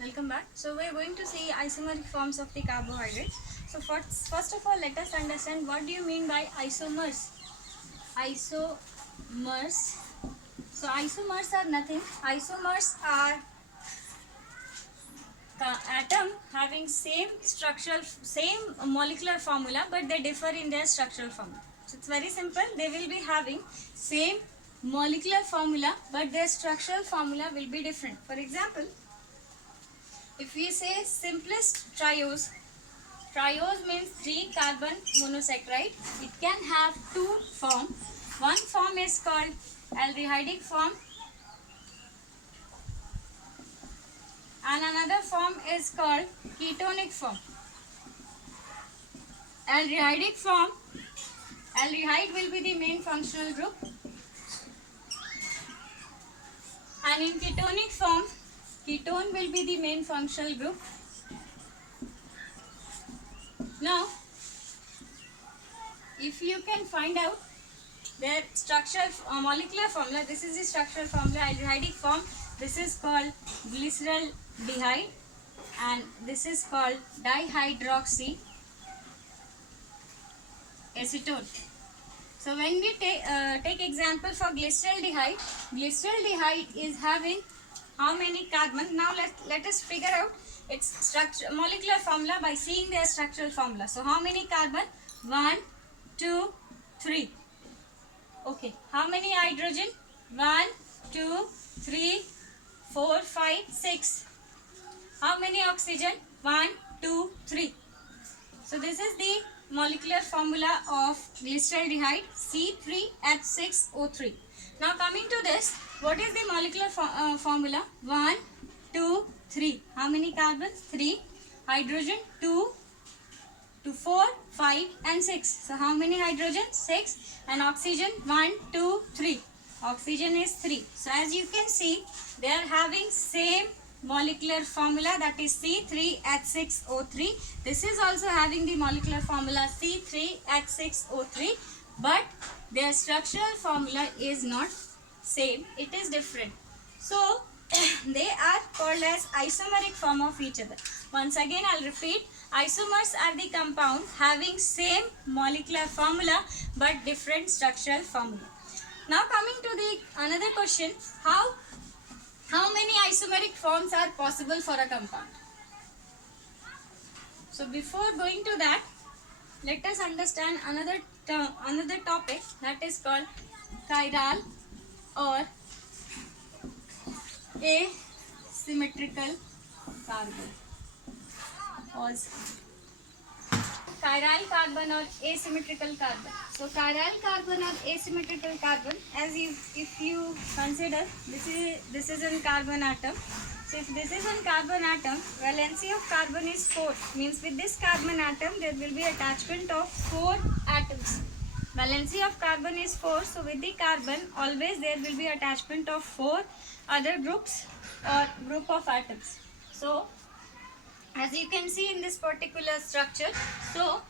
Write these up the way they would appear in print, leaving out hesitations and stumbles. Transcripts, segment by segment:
Welcome back. So we're going to see isomeric forms of the carbohydrates. So first of all, let us understand what do you mean by isomers. Isomers. So isomers are nothing. Isomers are atom having same molecular formula, but they differ in their structural formula. So it's very simple. They will be having same molecular formula, but their structural formula will be different. For example, if we say simplest triose means 3 carbon monosaccharide. It can have two forms. One form is called aldehydic form and another form is called ketonic form. Aldehydic form, aldehyde will be the main functional group, and in ketonic form, ketone will be the main functional group. Now, if you can find out their structural molecular formula, this is the structural formula. Aldehydic form, this is called glyceraldehyde and this is called dihydroxy acetone. So when we take example for glyceraldehyde is having how many carbon? Now let us figure out its molecular formula by seeing their structural formula. So how many carbon? 1, 2, 3. Okay. How many hydrogen? 1, 2, 3, 4, 5, 6. How many oxygen? 1, 2, 3. So this is the molecular formula of glyceraldehyde, C3H6O3. Now coming to this, what is the molecular formula? 1, 2, 3. How many carbons? 3. Hydrogen 2, 4, 5 and 6. So how many hydrogen? 6. And oxygen 1, 2, 3. Oxygen is 3. So as you can see, they are having same molecular formula, that is C3H6O3. This is also having the molecular formula C3H6O3, but their structural formula is not same, it is different. So they are called as isomeric form of each other. Once again I'll repeat, isomers are the compound having same molecular formula but different structural formula. Now coming to the another question, how many isomeric forms are possible for a compound? So before going to that, let us understand another topic, that is called chiral or asymmetrical carbon. Chiral carbon or asymmetrical carbon. So chiral carbon or asymmetrical carbon, as if you consider this is a carbon atom. So if this is a carbon atom, valency of carbon is 4. Means with this carbon atom there will be attachment of 4 atoms. Valency of carbon is 4. So with the carbon always there will be attachment of 4 other groups or group of atoms. So as you can see in this particular structure, so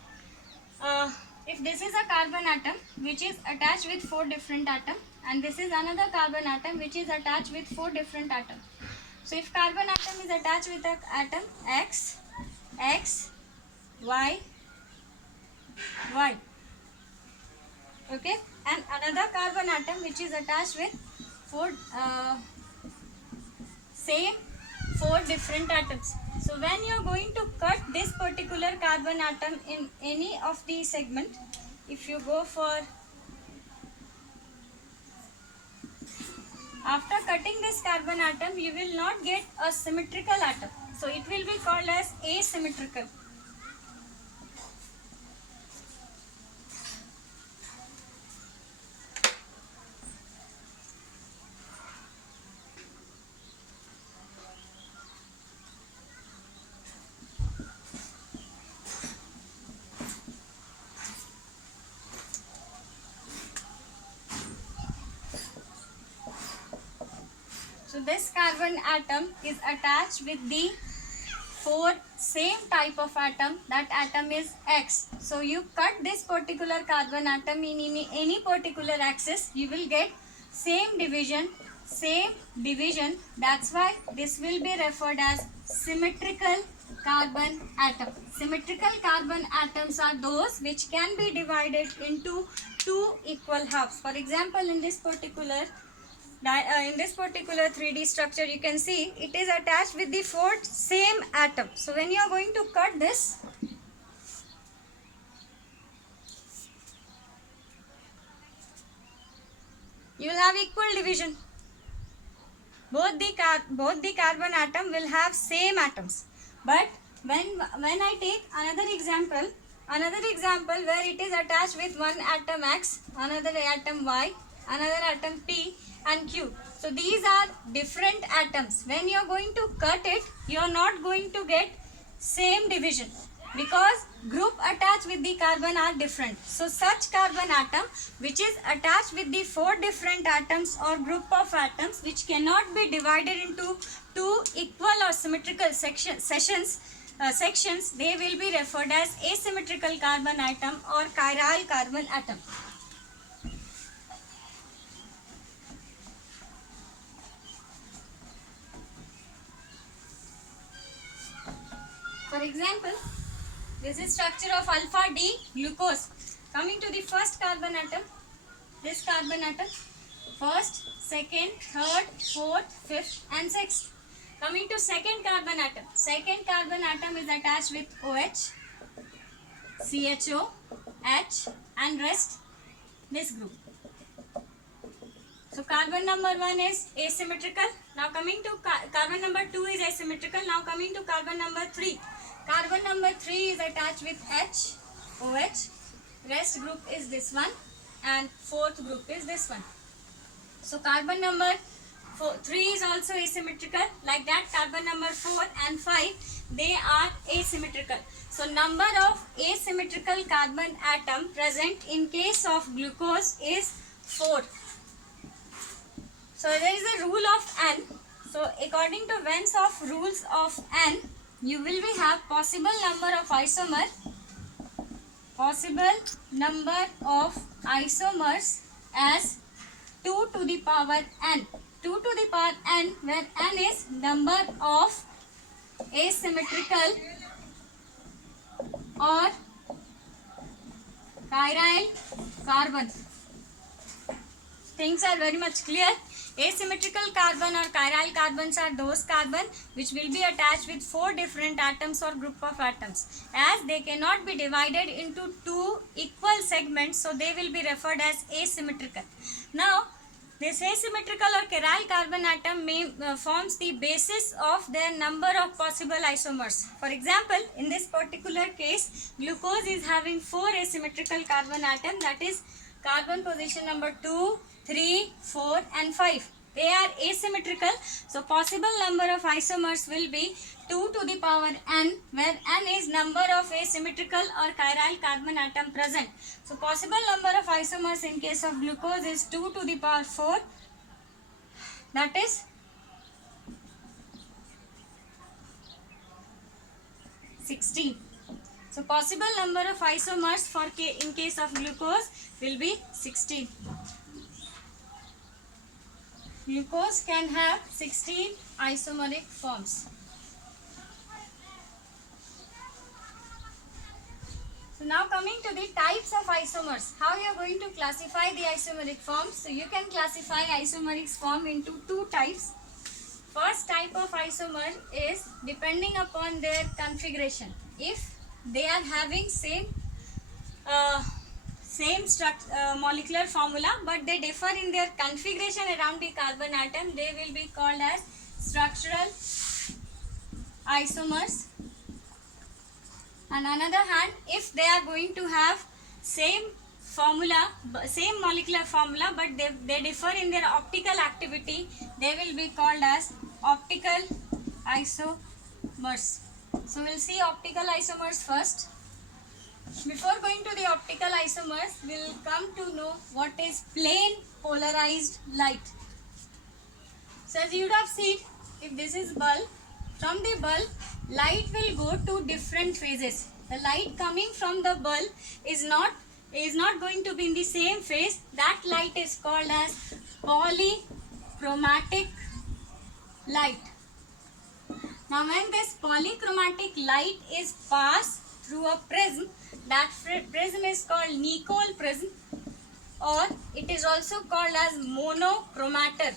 if this is a carbon atom which is attached with 4 different atoms, and this is another carbon atom which is attached with 4 different atoms. So if carbon atom is attached with an atom X, Y, Y, okay, and another carbon atom which is attached with 4 different atoms. So when you are going to cut this particular carbon atom in any of the segment, if you go for, after cutting this carbon atom, you will not get a symmetrical atom. So it will be called as asymmetrical. So this carbon atom is attached with the 4 same type of atom. That atom is X. So you cut this particular carbon atom in any particular axis, you will get same division, same division. That's why this will be referred as symmetrical carbon atom. Symmetrical carbon atoms are those which can be divided into two equal halves. For example, in this particular 3D structure, you can see it is attached with the fourth same atom. So when you are going to cut this, you will have equal division. Both the carbon atom will have same atoms. But when I take another example where it is attached with one atom X, another atom Y, another atom P and Q. So these are different atoms. When you are going to cut it, you are not going to get same division, because group attached with the carbon are different. So such carbon atom which is attached with the four different atoms or group of atoms which cannot be divided into two equal or symmetrical sections, they will be referred as asymmetrical carbon atom or chiral carbon atom. For example, this is structure of alpha D glucose. Coming to the first carbon atom, this carbon atom, first, second, third, fourth, fifth and sixth. Coming to second carbon atom is attached with OH, CHO, H and rest this group. So carbon number 1 is asymmetrical. Now coming to carbon number 2 is asymmetrical. Now coming to carbon number 3. Carbon number 3 is attached with H, OH, rest group is this one and fourth group is this one. So carbon number 3 is also asymmetrical. Like that, carbon number 4 and 5, they are asymmetrical. So number of asymmetrical carbon atom present in case of glucose is 4. So there is a rule of n. So according to Venn of rules of n, you will have possible number of isomers as 2 to the power n. 2 to the power n, where n is number of asymmetrical or chiral carbons. Things are very much clear. Asymmetrical carbon or chiral carbons are those carbon which will be attached with 4 different atoms or group of atoms. As they cannot be divided into 2 equal segments, so they will be referred as asymmetrical. Now, this asymmetrical or chiral carbon atom forms the basis of their number of possible isomers. For example, in this particular case, glucose is having 4 asymmetrical carbon atoms, that is carbon position number 2, 3, 4 and 5. They are asymmetrical. So possible number of isomers will be 2 to the power n, where n is number of asymmetrical or chiral carbon atom present. So possible number of isomers in case of glucose is 2 to the power 4, that is 16. So possible number of isomers in case of glucose will be 16. Glucose can have 16 isomeric forms. So now coming to the types of isomers. How you are going to classify the isomeric forms? So you can classify isomeric form into 2 types. First type of isomer is depending upon their configuration. If they are having same molecular formula, but they differ in their configuration around the carbon atom, they will be called as structural isomers. On another hand, if they are going to have same molecular formula, but they differ in their optical activity, they will be called as optical isomers. So we'll see optical isomers first. Before going to the optical isomers, we'll come to know what is plane polarized light. So as you would have seen, if this is bulb, from the bulb, light will go to different phases. The light coming from the bulb is not going to be in the same phase. That light is called as polychromatic light. Now when this polychromatic light is passed through a prism, that prism is called Nicol prism, or it is also called as monochromator.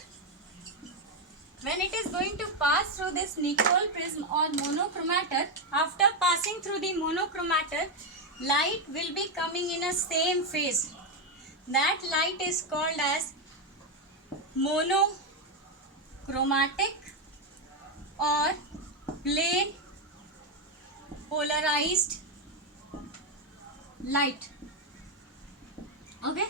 When it is going to pass through this Nicol prism or monochromator, after passing through the monochromator, light will be coming in a same phase. That light is called as monochromatic or plane polarized light. Okay.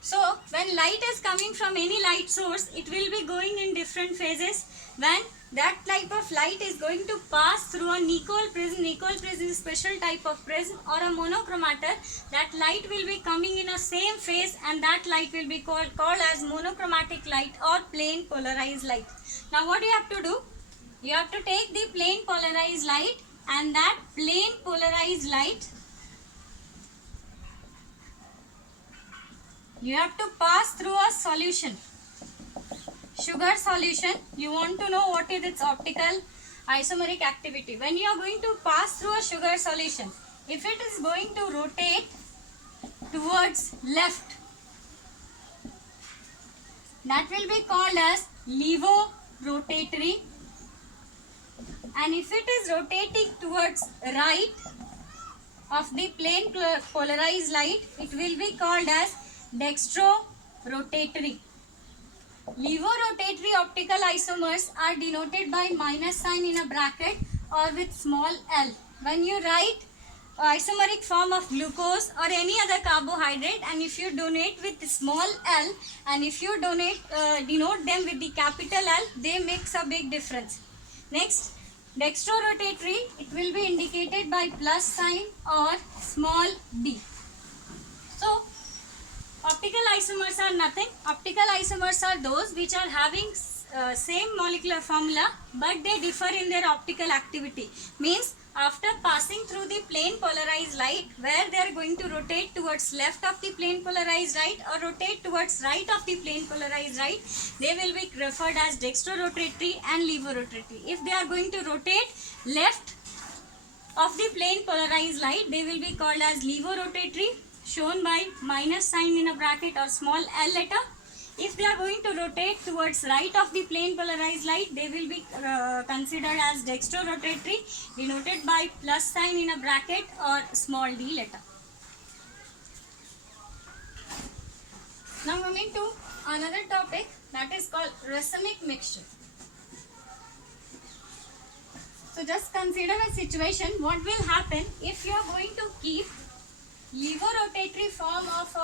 So when light is coming from any light source, it will be going in different phases. When that type of light is going to pass through a Nicol prism is a special type of prism, or a monochromator, that light will be coming in a same phase, and that light will be called as monochromatic light or plane polarized light. Now what you have to do? You have to take the plane polarized light, and that plane polarized light you have to pass through a solution, sugar solution. You want to know what is its optical isomeric activity. When you are going to pass through a sugar solution, if it is going to rotate towards left, that will be called as levorotatory, and if it is rotating towards right of the plane polarized light, it will be called as dextrorotatory. Levorotatory optical isomers are denoted by minus sign in a bracket or with small l. When you write isomeric form of glucose or any other carbohydrate, and if you denote with small l, and if you denote them with the capital L, they makes a big difference. Next, dextrorotatory, it will be indicated by plus sign or small d. So optical isomers are nothing. Optical isomers are those which are having same molecular formula, but they differ in their optical activity. Means after passing through the plane polarized light, where they are going to rotate towards left of the plane polarized light or rotate towards right of the plane polarized light, they will be referred as dextrorotatory and levorotatory. If they are going to rotate left of the plane polarized light, they will be called as levorotatory, shown by minus sign in a bracket or small l letter. If they are going to rotate towards right of the plane polarized light, they will be considered as dextrorotatory, denoted by plus sign in a bracket or small d letter. Now coming to another topic, that is called racemic mixture. So just consider a situation. What will happen if you are going to keep levorotatory form of an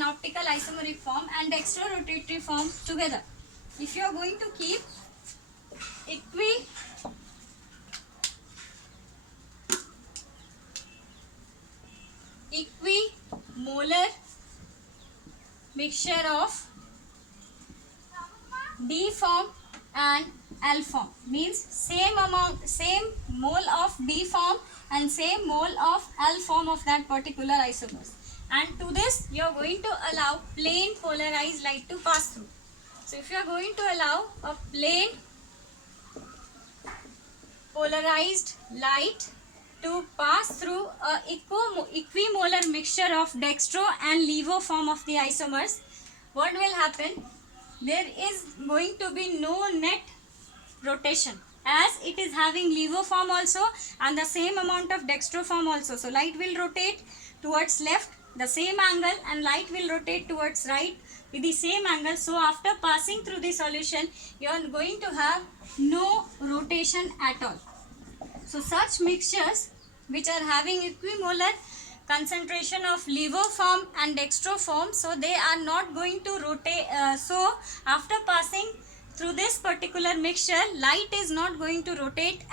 optical isomeric form and dextrorotatory form together? If you are going to keep equimolar mixture of D form and L form, means same mole of D form and same mole of L form of that particular isomers, and to this you are going to allow plane polarized light to pass through. So if you are going to allow a plane polarized light to pass through a equimolar mixture of dextro and levo form of the isomers, what will happen? There is going to be no net rotation, as it is having levo form also and the same amount of dextro form also. So light will rotate towards left the same angle, and light will rotate towards right with the same angle. So after passing through the solution, you are going to have no rotation at all. So such mixtures which are having equimolar concentration of levo form and dextro form, so they are not going to rotate. So after passing through this particular mixture, light is not going to rotate.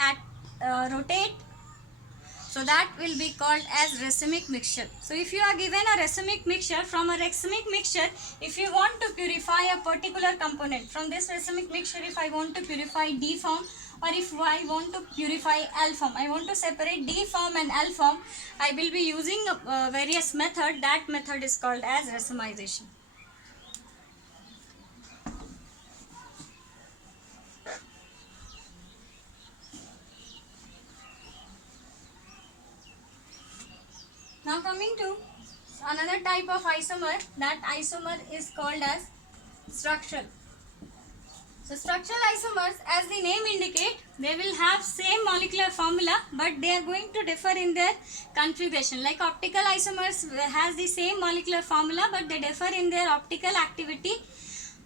So that will be called as racemic mixture. So if you are given a racemic mixture, from a racemic mixture, if you want to purify a particular component from this racemic mixture, if I want to purify D form, or if I want to purify L form, I want to separate D form and L form, I will be using various method. That method is called as racemization. Now coming to another type of isomer. That isomer is called as structural. So structural isomers, as the name indicate, they will have same molecular formula, but they are going to differ in their configuration. Like optical isomers has the same molecular formula, but they differ in their optical activity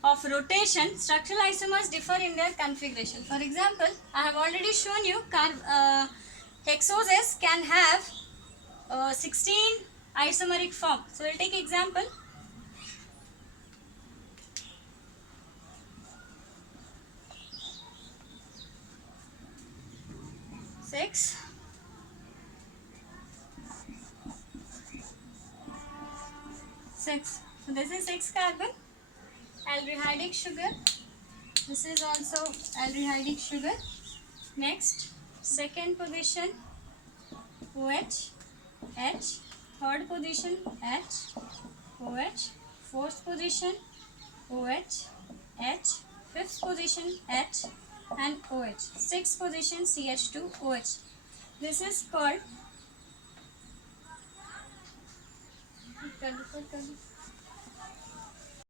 of rotation. Structural isomers differ in their configuration. For example, I have already shown you hexoses can have 16 isomeric form. So we'll take example. 6, 6. So this is 6 carbon aldehydic sugar. This is also aldehydic sugar. Next, second position OH, H. Third position H, OH. Fourth position OH, H. Fifth position H and OH. Sixth position CH2OH. This is called